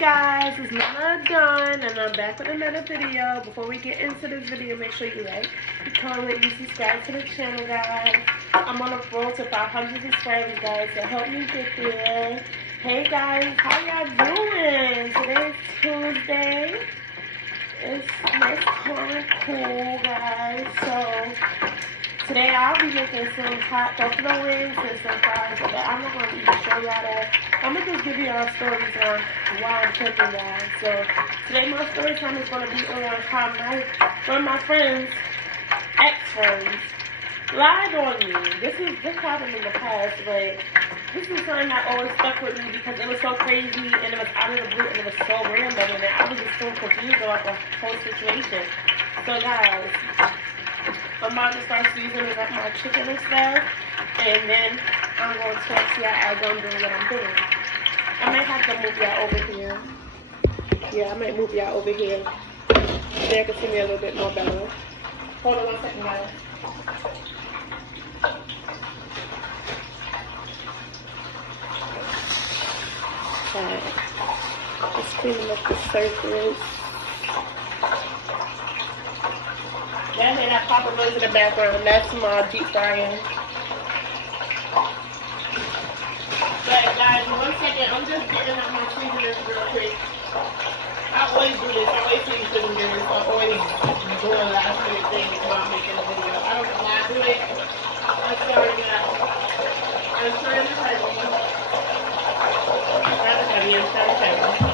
Guys, it's Nana Done, and I'm back with another video. Before we get into this video, make sure you like, you comment, you subscribe to the channel, guys. I'm on a road to 500 subscribers, guys, so help me get there. Hey guys, how y'all doing? Today's Tuesday. It's nice, calm, and cool, guys. So today I'll be making some hot buffalo wings and some fries, but I'm not going to even show y'all that. I'm going to just give y'all stories on why I'm cooking, guys. So today my story time is going to be on how one of my friends, ex-friends, lied on me. This happened in the past, but this is something that always stuck with me because it was so crazy and it was out of the blue and it was so random and I was just so confused about the whole situation. So guys, I'm about to start seasoning up my chicken and stuff, and then I'm going to test y'all as I'm doing what I'm doing. I might have to move y'all over here. Yeah, I might move y'all over here. So you can see me a little bit more better. Hold on 1 second, guys. Okay. Just cleaning up the surface. That made that pop noise in the background. That's my deep frying. But guys, 1 second, I'm just getting out my seasonings real quick. I always do this. I always do seasonings. I'm always doing last minute things while making a video. I don't know why I do it. I'm sorry, guys. I'm trying to heavy. Rather heavy. I'm trying to heavy.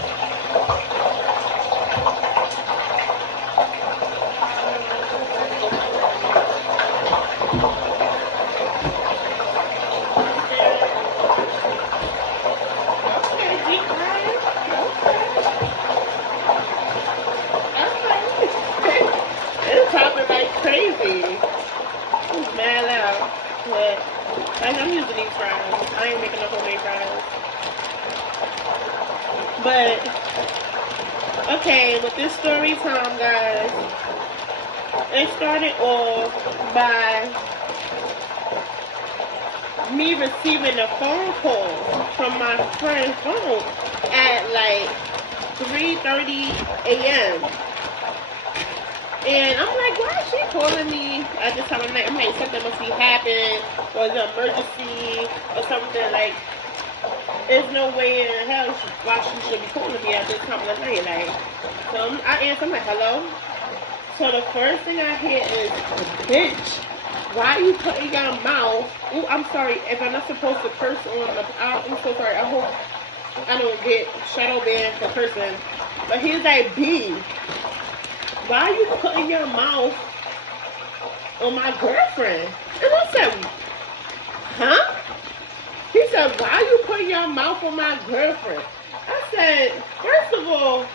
Crazy. It's mad loud. But like, I'm using these fries. I ain't making no homemade fries. But okay, with this story time, guys, it started off by me receiving a phone call from my friend's phone at like 3:30 a.m. And I'm like, why is she calling me at this time of night? I'm like, something must be happening, or it's an emergency, or something. Like, there's no way in hell why she should be calling me at this time of the night. Like, so I answer, I'm like, hello? So the first thing I hear is, bitch, why are you putting your mouth? Ooh, I'm sorry, if I'm not supposed to curse on the, I'm so sorry, I hope I don't get shadow banned for cursing. But he's like, B, why are you putting your mouth on my girlfriend? And I said, huh? He said, why are you putting your mouth on my girlfriend? I said, first of all,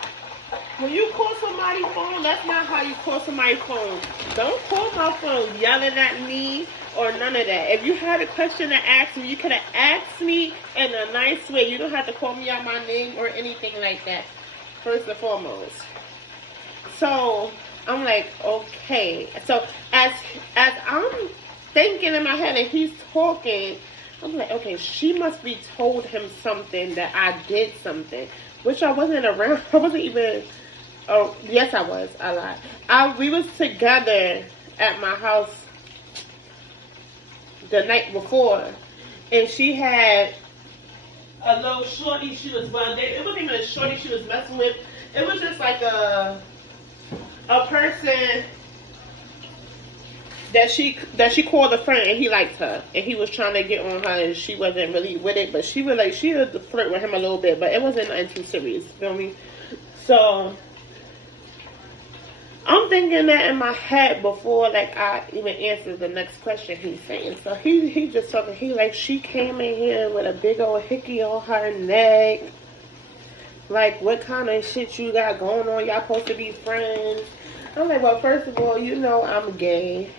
when you call somebody's phone, that's not how you call somebody's phone. Don't call my phone yelling at me or none of that. If you had a question to ask me, you could have asked me in a nice way. You don't have to call me out my name or anything like that, first and foremost. So I'm like, okay. So as I'm thinking in my head and he's talking, I'm like, okay, she must be told him something that I did something, which I wasn't around. I wasn't even. Oh, yes, I was. I lied. We was together at my house the night before, and she had a little shorty she was. Well, it wasn't even a shorty she was messing with. It was just like a person that she called a friend, and he liked her, and he was trying to get on her, and she wasn't really with it, but she would flirt with him a little bit, but it wasn't nothing too serious. Feel me? So I'm thinking that in my head before like I even answered the next question he's saying. So he just talking. He like, she came in here with a big old hickey on her neck. Like, what kind of shit you got going on? Y'all supposed to be friends. I'm like, well, first of all, you know I'm gay.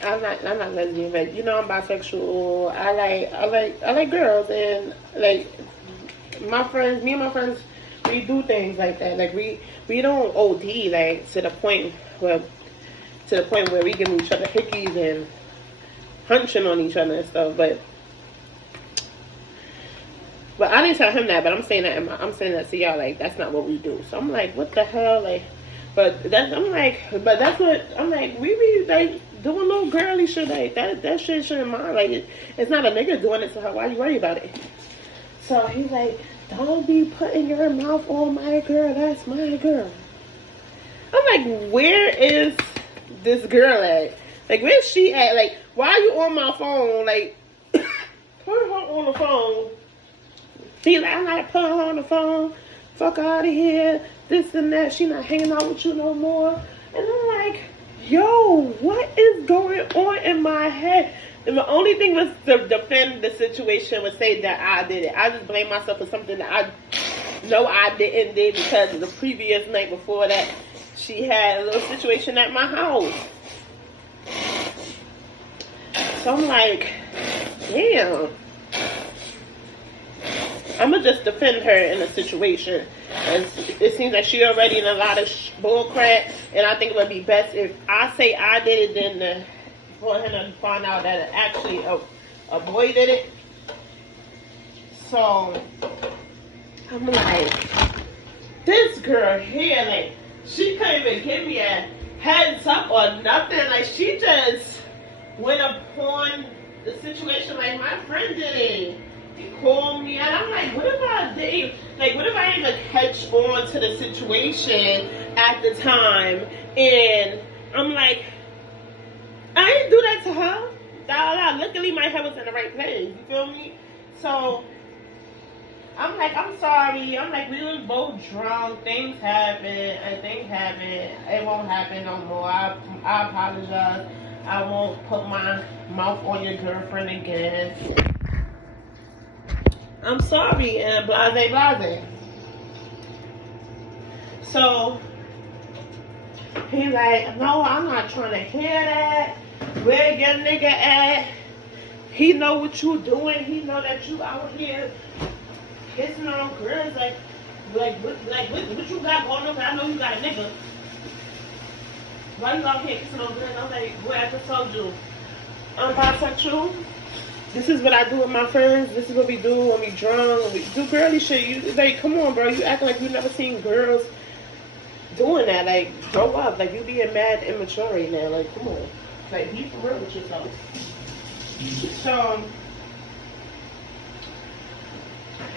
I'm not lesbian, but you know I'm bisexual. I like girls, and like me and my friends, we do things like that. Like we don't OD like to the point where we give each other hickeys and hunching on each other and stuff. But But I didn't tell him that, but I'm saying that I'm saying that to y'all, like, that's not what we do. So I'm like, what the hell? Like, but that's, I'm like, but that's what, I'm like, we be, like, doing little girly shit, like, that shit shouldn't mind. Like, it's not a nigga doing it to her. Why you worry about it? So he's like, don't be putting your mouth on my girl. That's my girl. I'm like, where is this girl at? Like, where's she at? Like, why are you on my phone? Like, put her on the phone. He's like, I'm not putting her on the phone. Fuck out of here. This and that. She not hanging out with you no more. And I'm like, yo, what is going on in my head? And the only thing was to defend the situation was say that I did it. I just blame myself for something that I know I didn't do because of the previous night before that she had a little situation at my house. So I'm like, damn. I'm going to just defend her in the situation. It seems like she already in a lot of bull crap, and I think it would be best if I say I did it than for him to find out that actually a boy did it. So I'm like, this girl here, like, she couldn't even give me a heads up or nothing. Like, she just went upon the situation like my friend did it. He called me and I'm like, what if I did? Like, what if I didn't even catch on to the situation at the time? And I'm like, I didn't do that to her. Luckily, my head was in the right place. You feel me? So I'm like, I'm sorry. I'm like, we was both drunk. Things happen. It won't happen no more. I apologize. I won't put my mouth on your girlfriend again. I'm sorry, and blase. So he's like, no, I'm not trying to hear that. Where your nigga at? He know what you doing. He know that you out here kissing on girls. What you got going on? I know you got a nigga. Why you out here kissing on girls? I'm like, boy, I just told you, I'm bisexual. This is what I do with my friends. This is what we do when we drunk. When we do girly shit. You like, come on, bro. You acting like you never seen girls doing that. Like, grow up. Like, you being mad immature right now. Like, come on. Like, be for real with yourself. So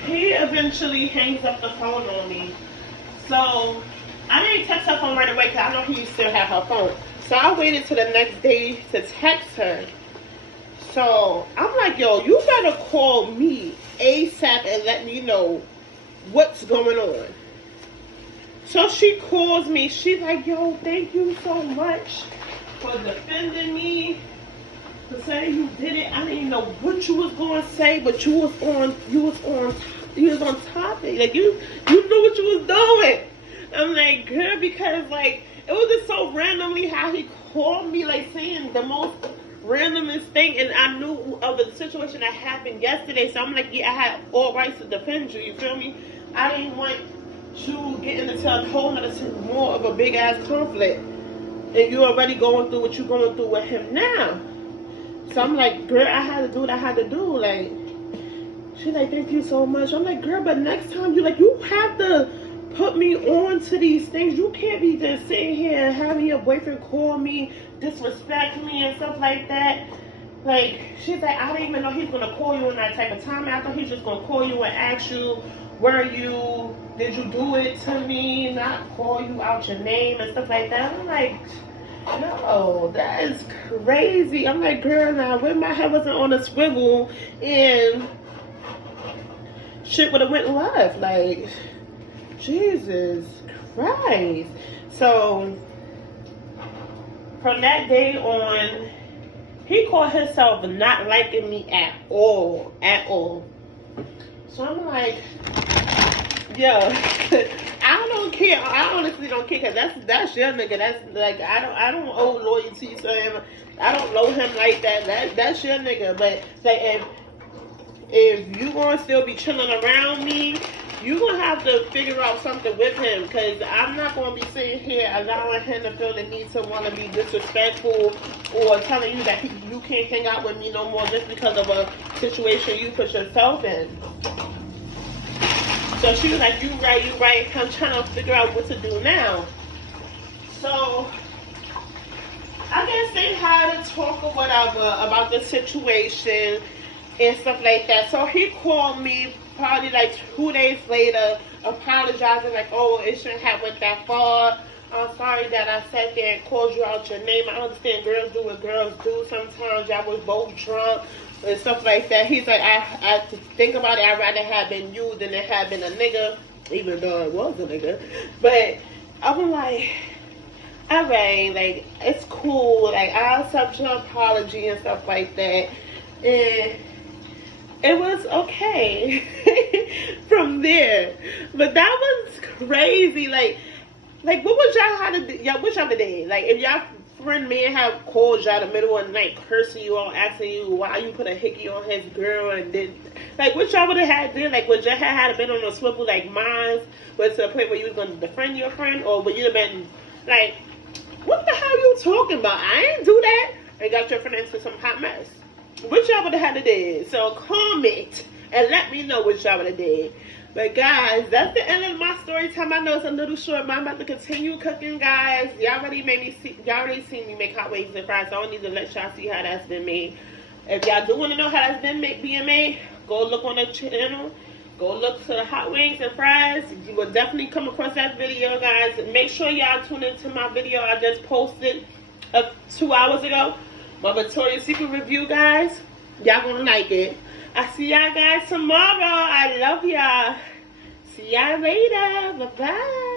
he eventually hangs up the phone on me. So I didn't text her phone right away because I know he still had her phone. So I waited till the next day to text her. So I'm like, yo, you better call me ASAP and let me know what's going on. So she calls me. She's like, yo, thank you so much for defending me, for saying you did it. I didn't even know what you was going to say, but you was on topic. Like, you knew what you was doing. I'm like, girl, because, like, it was just so randomly how he called me, like, saying the most randomest thing, and I knew of the situation that happened yesterday, so I'm like, yeah, I had all rights to defend you, you feel me? I didn't want you getting into a whole nother, more of a big ass conflict, and you already going through what you're going through with him now. So I'm like, girl, I had to do what I had to do. Like, she's like, thank you so much. I'm like, girl, but next time you have to put me on to these things. You can't be just sitting here and having your boyfriend call me, disrespect me and stuff like that. Like, she's like, I didn't even know he's gonna call you in that type of time. I thought he's just gonna call you and ask you, where you, did you do it to me, not call you out your name and stuff like that. I'm like, no, that is crazy. I'm like, girl, now when my head wasn't on a swivel and shit would have went left. Like, Jesus Christ. So from that day on, he called himself not liking me at all. So I'm like, yo, I don't care. I honestly don't care, because that's your nigga. That's like, I don't owe loyalty to him. I don't know him like that. That's your nigga. But like, if you gonna still be chilling around me, you gonna have to figure out something with him, because I'm not gonna be sitting here allowing him to feel the need to want to be disrespectful or telling you that you can't hang out with me no more just because of a situation you put yourself in. So she was like, you right. I'm trying to figure out what to do now. So I guess they had a talk or whatever about the situation and stuff like that. So he called me probably like 2 days later, apologizing like, oh, it shouldn't have went that far. I'm sorry that I sat there and called you out your name. I understand girls do what girls do sometimes. Y'all was both drunk and stuff like that. He's like, I to think about it, I'd rather have been you than it had been a nigga, even though it was a nigga. But I was like, alright, like, it's cool. Like, I'll accept your apology and stuff like that. And it was okay from there. But that was crazy. Like, what would y'all have to do? Y'all, what y'all did? Like, if y'all friend man have called y'all the middle of the night, cursing you all, asking you why you put a hickey on his girl, and then, like, what y'all would have had then? Like, would y'all have been on a swivel like mine, but to the point where you was going to defend your friend, or would you have been like, what the hell you talking about? I ain't do that. And got your friend into some hot mess. What y'all would have had to do? So comment and let me know what y'all would have did. But guys, that's the end of my story time. I know it's a little short, but I'm about to continue cooking, guys. Y'all already seen me make hot wings and fries, so I don't need to let y'all see how that's been made. If y'all do want to know how that's been being made, go look on the channel. Go look to the hot wings and fries. You will definitely come across that video, guys. Make sure y'all tune into my video I just posted 2 hours ago. My Victoria's Secret review, guys. Y'all gonna like it. I see y'all guys tomorrow. I love y'all. See y'all later. Bye-bye.